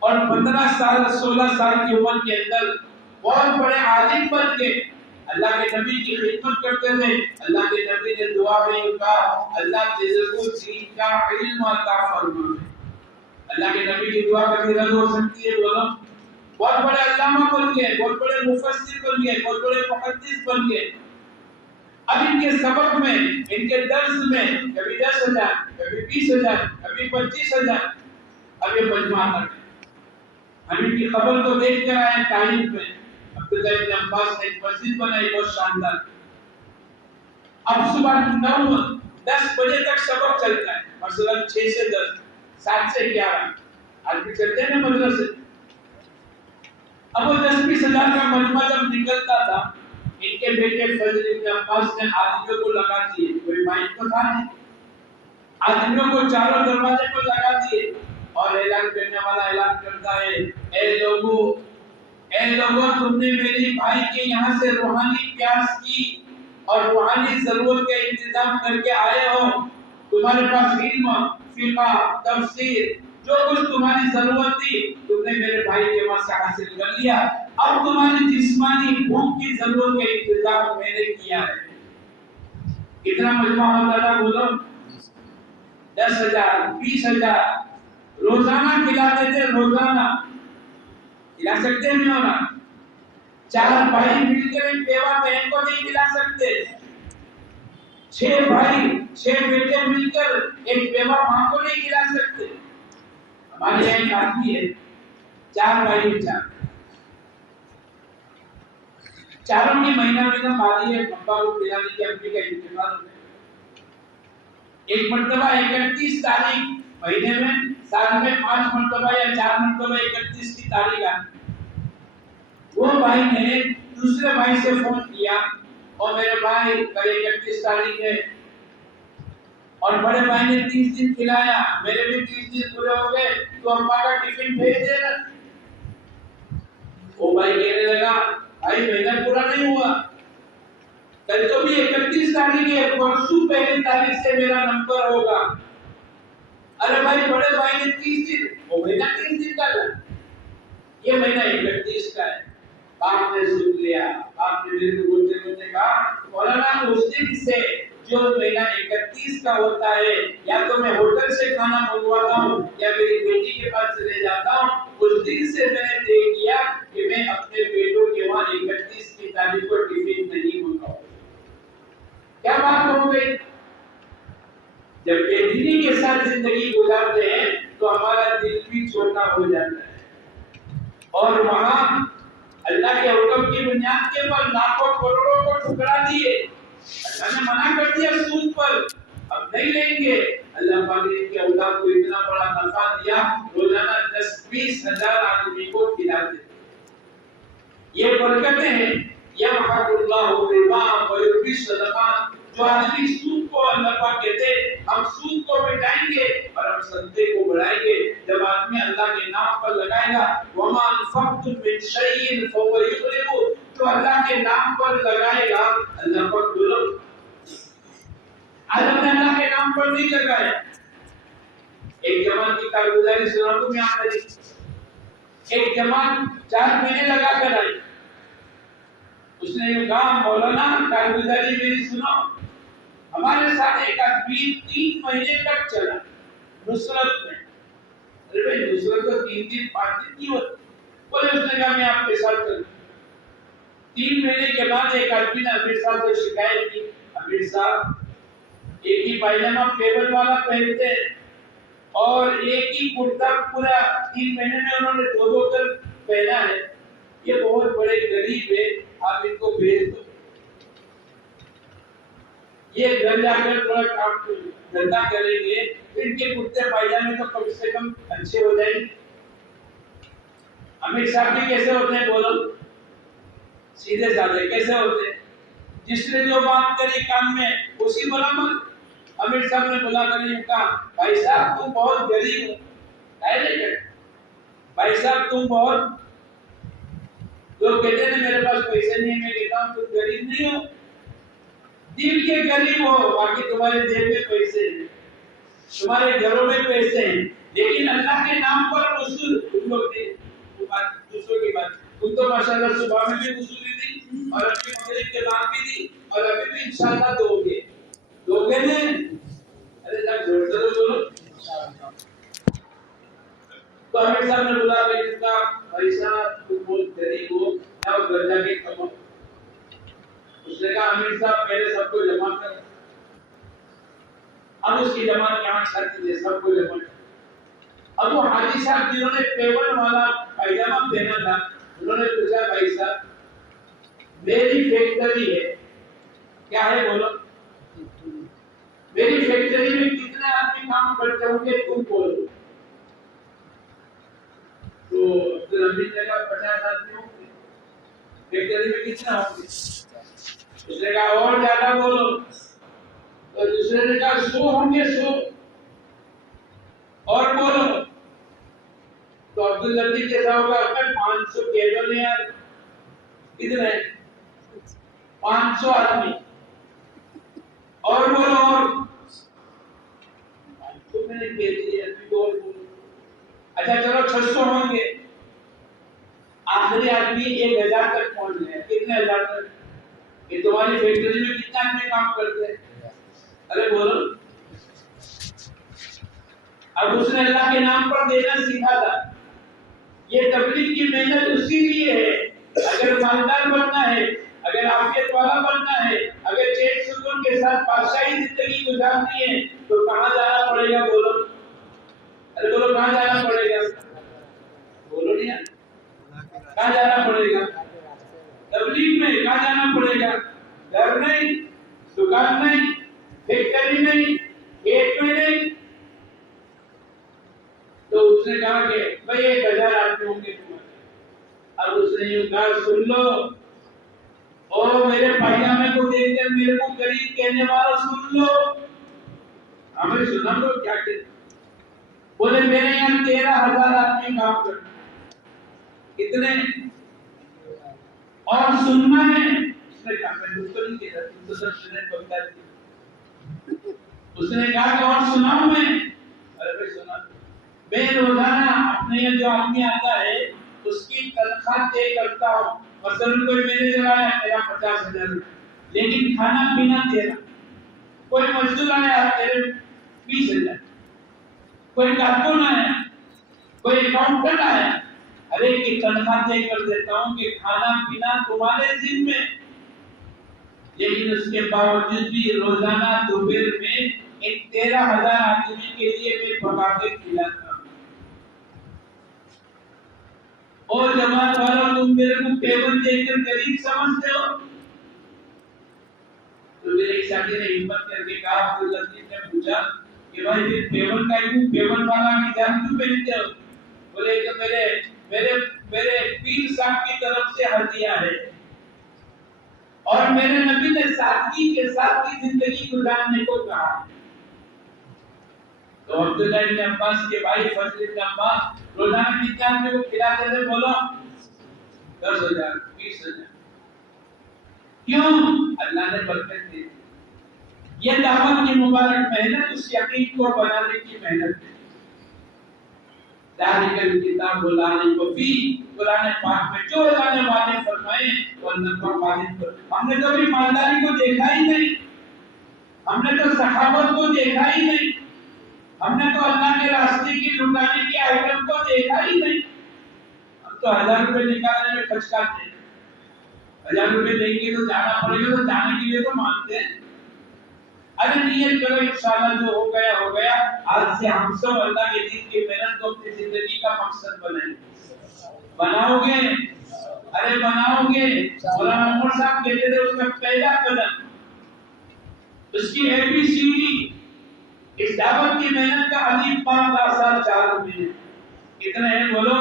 اور 15 سال 16 سال کی عمر کے اندر بہت بڑے عالم بن کے اللہ کے نبی کی خدمت کرتے تھے. اللہ کے نبی نے دعا میں کہا اللہ تیرے کو دین کا علم عطا فرما. اللہ کے نبی کی دعا کبھی رد ہو سکتی ہے بولو؟ بہت بڑے علامہ بن گئے، بہت بڑے مفسر بن گئے، بہت بڑے محدث بن گئے. اب ان کے سبق میں، ان کے درس میں کبھی 10,000، کبھی 20,000، کبھی 25,000. اب یہ مجمع تک ہم ان کی خبر تو دیکھ کر آئے تاریخ میں. عبداللہ ابن عباس نے ایک مسجد بنائی بہت شاندار. اب صبح 9-10 بجے تک سبق چلتا ہے، مثلا 6 سے 10، 7 سے 11. آج بھی چلتے ہیں نا مدرسے. اب وہ 10-20 ہزار کا مجمع جب نکلتا تھا ان کے بیٹے فضل ابن عباس نے آدمیوں کو لگا دیے، کوئی مائک تو تھا نہیں، آدمیوں کو چاروں دروازے پر لگا دیے اور اعلان کرنے والا اعلان کرتا ہے اے لوگوں تم نے میری بھائی کے یہاں سے روحانی پیاس کی اور روحانی ضرورت کا انتظام کر کے آئے ہو. تمہارے پاس علم، فقہ، تفسیر جو کچھ تمہاری ضرورت تھی تم نے میرے بھائی کے وہاں سے حاصل کر لیا. اب تمہاری جسمانی بھوک کی ضرورت کا انتظام میں نے کیا ہے. کتنا مجمع ہوتا تھا بولو؟ 10,000، 20,000 روزانہ کھلاتے تھے. روزانہ کھلا سکتے نہیں ہونا. 4 بھائی مل کر ایک بیوہ بہن کو نہیں کھلا سکتے. 6 بھائی 6 بیٹے مل کر ایک بیوہ ماں کو نہیں کھلا سکتے. ہمارے یہاں ایک آدمی ہے 4 بھائی 4 چاروں کی مہینہ مالی ہے ابا کو کھلانے کی امی کا انتقال ہو گیا. ایک مرتبہ 31 تاریخ مہینے میں سال میں 5 مرتبہ یا 4 مرتبہ 31 کی تاریخ آتی. وہ بھائی نے دوسرے بھائی سے فون کیا اور میرے بھائی کل 31 تاریخ ہے اور بڑے بھائی نے 30 دن کھلایا، میرے بھی 30 دن پورے ہو گئے، تو ابا کا ٹفن بھیج دینا۔ وہ بھائی کہنے لگا بھائی مہینہ پورا نہیں ہوا، کل تو بھی 31 تاریخ ہے، پرسوں پہلی تاریخ سے میرا نمبر ہوگا۔ ارے بھائی بڑے بھائی نے 30 دن، وہ مہینہ 30 دن کا تھا، یہ مہینہ 31 کا ہے۔ باپ نے سن لیا، باپ نے میرے کو بولتے بولتے کہا مولانا اس دن سے جو مہینہ 31 کا ہوتا ہے یا تو میں ہوٹل سے کھانا منگواتا ہوں یا میری بیٹی کے پاس چلے جاتا ہوں، اس دن سے میں نے طے کیا کہ میں اپنے بیٹوں کے وہاں 31 کی تاریخ کو ٹفن نہیں منگاؤں۔ کیا بات ہو گئی؟ جب بے دینی کے ساتھ زندگی گزارتے ہیں تو ہمارا دل بھی چھوٹا ہو جاتا ہے، اور وہاں اللہ کے حکم کی بنیاد کے پر لاکھوں کروڑوں کو ٹھکرا دیے۔ اللہ نے منع کر دیا سود پر، اب نہیں لیں گے۔ اللہ پاک نے کے اولاد کو اتنا بڑا نفع دیا، روزانہ 10-20 ہزار آدمی کو کھلاتے۔ یہ برکتیں ہیں۔ یمحق اللہ الربا ویربی الصدقات، جو آدمی سود کو اللہ پاک کہتے ہم سود کو مٹائیں گے اور ہم صدقے کو بڑھائیں گے۔ جب آدمی اللہ کے نام پر لگائے گا وما انفقتم من شیء فهو یخلفہ، جو اللہ کے نام پر لگائے گا اللہ پاک بولو آج ہم نے اللہ کے نام پر نہیں لگائے۔ ایک جماعت کی کارگزاری سنا تو میں آپ نے ایک جماعت 4 مہینے لگا کر آئی، اس نے یہ کہا مولانا کارگزاری میری سنو، ہمارے ساتھ ایک آدمی 3 مہینے تک چلا نصرت میں۔ ارے بھائی نصرت تو 3 دن 5 دن کی ہوتی، بولے اس نے کہا میں آپ کے ساتھ چلوں۔ 3 مہینے کے بعد ایک آدمی نے امیر صاحب سے شکایت کی، امیر صاحب ایک ہی پائجامہ ٹیبل والا پہنتے ہیں اور ایک ہی کرتا پورا 3 مہینے میں انہوں نے 2 کر پہنا ہے، یہ بہت بڑے غریب ہے، آپ ان کو بھیج دو۔ یہ گھر جا کر تھوڑا کام دھندا کریں گے، ان کے کرتے پائجامے تو کم سے کم اچھے ہو جائیں گے۔ امیر صاحب بھی کیسے ہوتے ہیں بولو؟ سیدھے سادھے کیسے ہوتے ہیں؟ جس نے جو بات کری کام میں اسی برابر۔ امیر صاحب نے بلا کر یہ کہا بھائی صاحب تم بہت غریب ہو، بھائی صاحب تم بہت، لوگ کہتے ہیں میرے پاس پیسے نہیں، میں کہتا ہوں تم غریب نہیں ہو، دل کے غریب ہو، باقی تمہارے جیب میں پیسے ہیں، تمہارے گھروں میں پیسے ہیں، لیکن اللہ کے نام پر وصول تم لوگ تھے، دوسروں کی بات تم تو ماشاءاللہ صبح میں بھی وصولی دی اور ابھی مغرب کے بعد بھی دی اور ابھی بھی انشاءاللہ دو گے نہیں؟ ارے جب جوڑ سے بولو انشاءاللہ۔ تو امیر صاحب نے بلا کے کہا بھائی صاحب تم بہت غریب ہو، جاؤ گھر جا کے کماؤ۔ اس نے کہا امیر صاحب پہلے سب کو جمع کر، اب اس کی جماعت یہاں چھت دے سب کو جمع کر۔ اب وہ حاجی صاحب جنہوں نے ٹیبل والا پائجامہ پہنا تھا انہوں نے پوچھا بھائی صاحب میری فیکٹری ہے، کیا ہے بولو، میری فیکٹری میں کتنے آدمی کام کرتے ہوں گے تم بولو؟ تو عبدالحمید نے کہا 50 آدمی ہوں گے۔ فیکٹری میں کتنا ہوں گے؟ اس نے کہا اور زیادہ بولو، تو دوسرے نے کہا 100 ہوں گے 100 اور بولو، تو عبداللطیف کیسا ہوگا 500 کیبل یار کتنے 500 آدمی اور بولو، اور 500 میں نے کہہ دیا اور بولو، اچھا چلو 600 ہوں گے، آخری آدمی 1000 تک پہنچ گئے، کتنے ہزار تک؟ کہ تمہاری فیکٹری میں کتنے آدمی کام کرتے ہیں؟ ارے بولو۔ اب اس نے اللہ کے نام پر دینا سیکھا تھا، یہ تبلیغ کی محنت اسی لیے ہے۔ اگر مالدار بننا ہے، اگر عافیت والا بننا ہے، اگر چین سکون کے ساتھ بادشاہی زندگی گزارنی ہے تو کہاں جانا پڑے گا بولو؟ ارے بولو کہاں جانا پڑے گا؟ بولو نہیں یار، کہاں جانا پڑے گا؟ تبلیغ میں کہاں جانا پڑے گا؟ گھر نہیں، دکان نہیں، فیکٹری نہیں، کھیت میں نہیں۔ تو اس نے کہا کہ بھئی 1000 آدمی ہوں گے تمہارے۔ اب اس نے یوں کہا سن لو، او او میرے پائجامے کو دیکھ کر میرے کو غریب کہنے والا سن لو. ہمیں سنا لو کیا کہتے. بولے میرے یہاں 13,000 آدمی کام کرتے. کتنے؟ اور سننا ہے. اس نے کہا میں دوسرے نہیں کہہ رہا, دوسرے نے بتا دیا. اس نے کہا کہ اور سناؤں میں. ارے بھائی سنا. میں روزانہ اپنے یہاں جو آدمی آتا ہے اس کی تنخواہ طے کرتا ہوں. مثلا کوئی مینیجر آیا میرا 50,000 لیکن کھانا پینا تیرا. کوئی مزدور آیا تیرے 20,000. کوئی کارکن آیا, کوئی اکاؤنٹنٹ آیا, ہر ایک کی تنخواہ طے کر دیتا ہوں کہ کھانا پینا تمہارے ذمہ. لیکن اس کے باوجود بھی روزانہ دوپہر میں ان 13,000 آدمی کے لیے میں پکا کے کھلاتا ہوں. اور جماعت والوں تم میرے کو پیمنٹ دے کر غریب سمجھتے ہو. تو میرے ایک ساتھی نے ہمت کر کے کہا, عبد اللطیف نے پوچھا کہ بھائی پھر پیمنٹ کا کیوں پیمنٹ والا کی جان کیوں پہنتے ہو. بولے کہ میرے پیر صاحب کی طرف سے ہدیہ ہے اور میرے نبی نے سادگی کے ساتھ کی زندگی گزارنے کو کہا. تو عبداللہ ابن عباس کے بھائی فضل ابن عباس روزانہ کتنے آدمی کو کھلاتے تھے؟ بولو 10,000 20,000. کیوں؟ اللہ نے برکت دی. یہ دعوت کی مبارک محنت اس یقین کو بنانے کی محنت ہے. ذالک الکتاب لا ریب فیہ, قرآن پاک میں جو اللہ نے وعدے فرمائے وہ اللہ کا وعدے پر. ہم نے کبھی مالداری کو دیکھا ہی نہیں, ہم نے تو سخاوت کو دیکھا ہی نہیں, ہم نے تو اللہ کے راستے کی لٹانے کے آئٹم کو دیکھا ہی نہیں. ہم تو 1,000 روپے نکالنے میں کچکاتے ہیں. 1,000 روپے دیں گے تو جانا پڑے گا, تو جانے کے لیے تو مانتے ہیں. ارے نیت کرو انشاءاللہ جو ہو گیا ہو گیا. آج سے ہم سب اللہ کے دین کی محنت کو اپنی زندگی کا مقصد بنائیں. بناؤ گے؟ ارے بناؤ گے. مولانا عمر صاحب کہتے تھے اس کا پہلا قدم, اس کی ABCD, اس دعوت کی محنت کا الف با تا سا 4 مہینے. کتنے ہیں بولو؟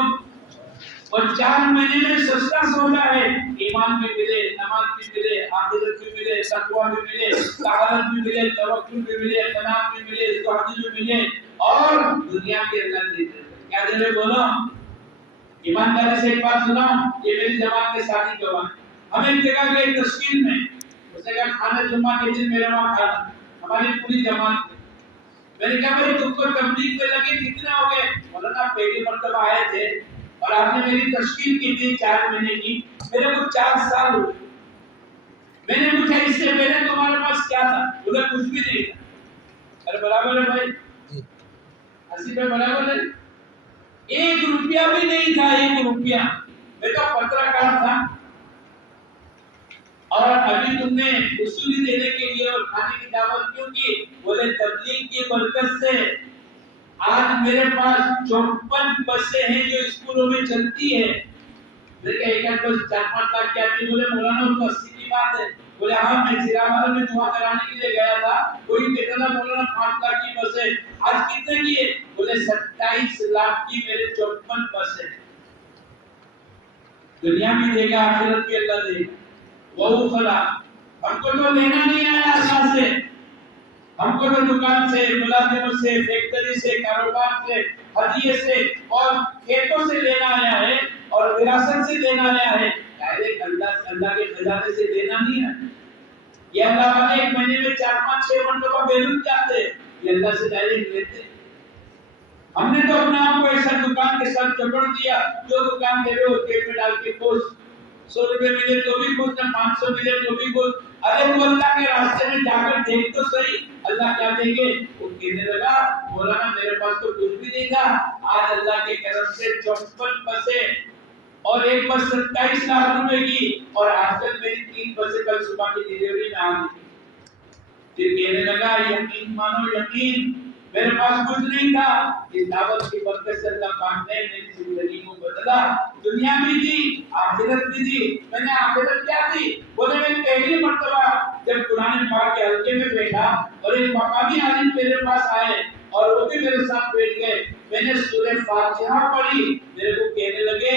اور 4 مہینے میں سستا سودا ہے. ایمان بھی ملے, نماز بھی ملے, آخرت بھی ملے, تقوی بھی ملے, طہارت بھی ملے, توکل بھی ملے, قناعت بھی ملے, زہد بھی ملے, اور دنیا کے اللہ دے دے. کیا دے رہے بولو؟ ایمانداری سے ایک بات سناؤ, یہ میری جماعت کے ساتھی جوان, ہم ایک جگہ گئے تشکیل میں. اس نے کہا کھانا جمعہ کے دن میرے وہاں کھانا. ہماری پوری جماعت. میں نے کہا بھائی تم کو تبلیغ میں لگے کتنے ہو گئے؟ مولانا پہلی مرتبہ آئے تھے اور آپ نے میری تشکیل کی تھی 4 مہینے کی, میرے کو 4 سال ہوئے. میں نے پوچھا اس سے پہلے تمہارے پاس کیا تھا؟ بولا کچھ بھی نہیں تھا. ارے برابر ہے بھائی, 80 پہ برابر ہے. 1 روپیہ بھی نہیں تھا, 1 روپیہ. میں تو پترکار تھا, اور ابھی تم نے وصولی دینے کے لیے اور کھانے کی دعوت کیوں کی؟ بولے تبلیغ کی برکت سے آج میرے پاس 54 بسیں ہیں جو اسکولوں میں چلتی ہے. دیکھیں ایک بس 4-5 لاکھ کی آتی. بولے مولانا وہ 80 کی بات ہے. بولے ہاں میں زیرا میں دعا کرانے کے لیے گیا تھا, کوئی کہتا تھا مولانا 5 لاکھ کی بس ہے. آج کتنے کی ہے؟ بولے 27 لاکھ کی میرے 54 بس ہے. دنیا بھی دے گا, آخرت بھی اللہ دے گا. وہ خلا ہم کو تو لینا نہیں آیا اللہ سے, ہم کو تو دکان سے, ملازمت سے, فیکٹری سے, کاروبار سے, ہدیے سے اور کھیتوں سے لینا آیا ہے, اور وراثت سے لینا آیا ہے. ڈائریکٹ اللہ کے خزانے سے لینا نہیں ہے. یہ اللہ والے 1 مہینے میں 4-5-6 مرتبہ بیرون جاتے, یہ اللہ سے ڈائریکٹ لیتے. ہم نے تو اپنے آپ کو ایسا دکان کے ساتھ جکڑ دیا, جو دکان دے رہے ہو جیب میں ڈال کے پوچھ, 100 روپے ملے تو بھی پوچھ, 500 ملے تو بھی پوچھ. ارے وہ اللہ کے راستے میں جا کر دیکھ تو صحیح, اللہ کیا دیں گے. وہ کہنے لگا مولانا میرے پاس تو کچھ بھی نہیں تھا, آج اللہ کے کرم سے 54 بسیں اور ایک بس 27 لاکھ روپے کی, اور آج کل میری 3 بسیں کل صبح کی ڈلیوری میں آ گئی. پھر کہنے لگا یقین مانو یقین, میرے پاس کچھ نہیں تھا, اس دعوت کی برکت سے اللہ پاک نے میری زندگی کو بدلا. دنیا بھی دی, آخرت بھی دی. میں نے آخرت کیا دی؟ بولے میں پہلی مرتبہ جب قرآن پاک کے حلقے میں بیٹھا اور ایک مقامی عالم میرے پاس آئے اور وہ بھی میرے ساتھ بیٹھ گئے, میں نے سورہ فاتحہ پڑھی. میرے کو کہنے لگے